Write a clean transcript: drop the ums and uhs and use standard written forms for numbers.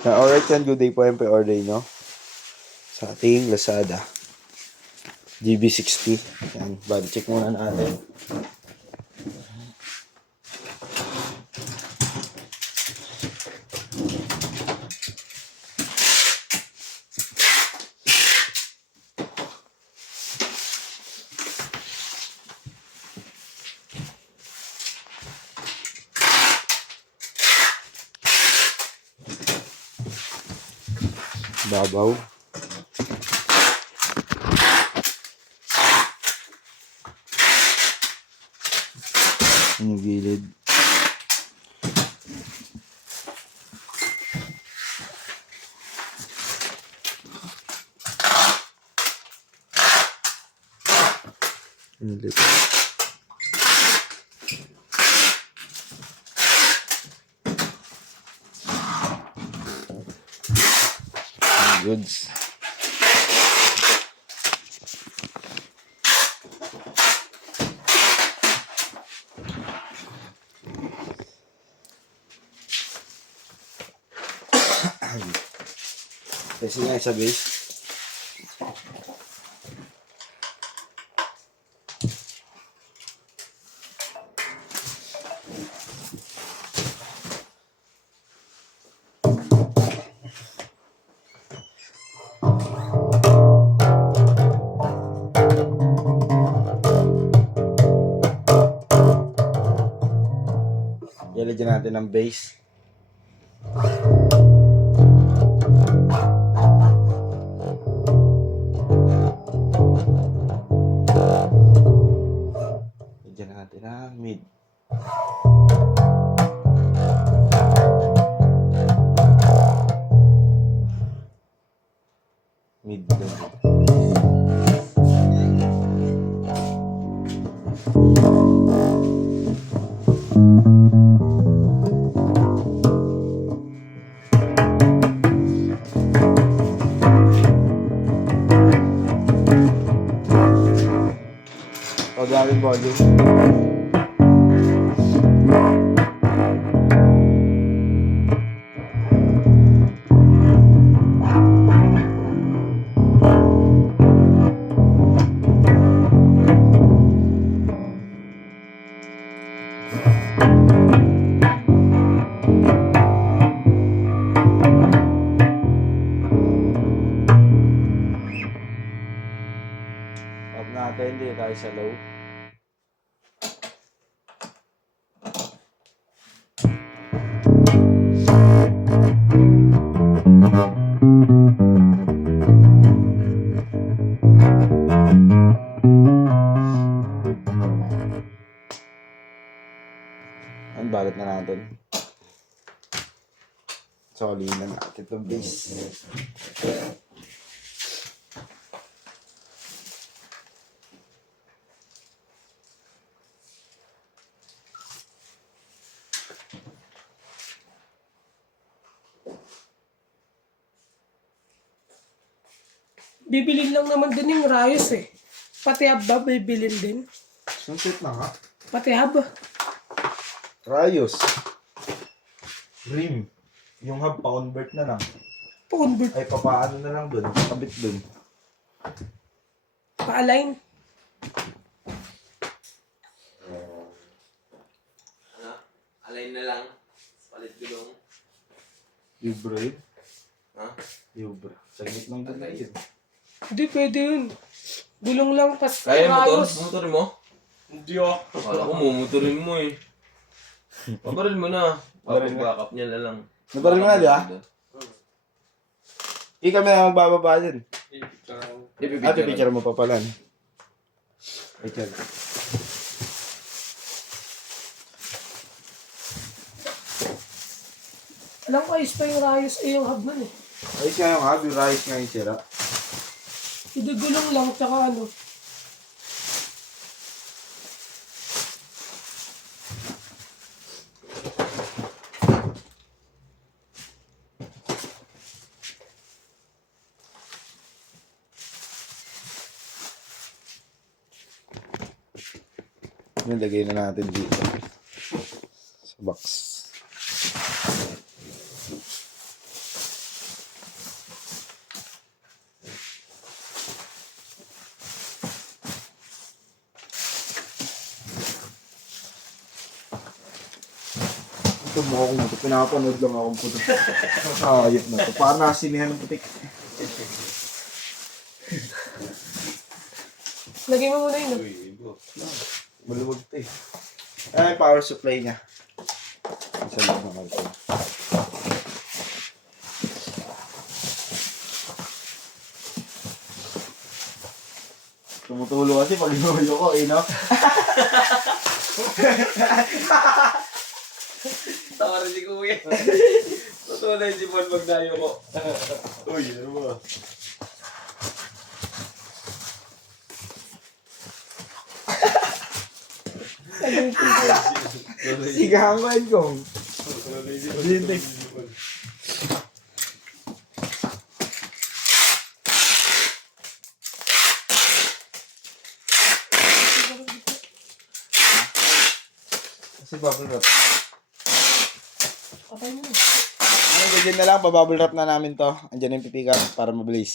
Alright yan, good day po yung pre-order nyo sa ating Lazada GB60. Yan, body check muna natin. Babaw. Yung gilid. Gilid. Goods. Kasi nga sa base. Lalagyan natin ng base. Lalagyan natin ng mid. Mid doon. Pag-amin volume. Off natin, hindi tayo sa low. Ang balat na natin. Solid na natin itong base. Bibilin lang naman din yung rayos eh. Pati hub ba bibilin din? Sunset na nga. Pati hub. Rayos. Rim. Yung hub pa-convert na lang. Pa-convert. Ay, papaano na lang dun. Kabit dun. Pa-align. Ano? Align na lang. Palit gulong. Ubra yun. Ha? Ubra. Saglit ng gulay yun. Hindi pwede yun. Gulong lang pas Kaya motor? rayos. Motorin mo? Hindi ah. Akala ko mumotorin mo eh. Pabaril mo na. Pabaril mo. Pag-backup niya na lang. Nabaril mo na, di ba? Hindi kami na magbababa dun. Ah, pipicture mo pa pala. No? Picture. Alam ko ayos pa yung rayos eh yung hub nun eh. Ayos nga yung hub, yung rayos nga yung sira. Hindi gulong lang tsaka ano. Nilagay na natin dito sa box. Ito mukha kong ito. Pinapanood lang akong puto. Ayop na to. Para nasinihan ng putik. Lagay mo muna yun. Maluwag ito eh. Ay, power supply niya. Isa lang naman ito. Tumutulo kasi pag inuyo ko, eh, no? Tawa rin si Kuya. Totoo na yung si Paul magdayo ko. Uy, ano ba? Sigahan ko yun kong. Dintek. Kasi bubble wrap. Patay mo. Ano, ganyan na lang, babubble wrap na namin to. Andiyan yung pipick up para mabilis.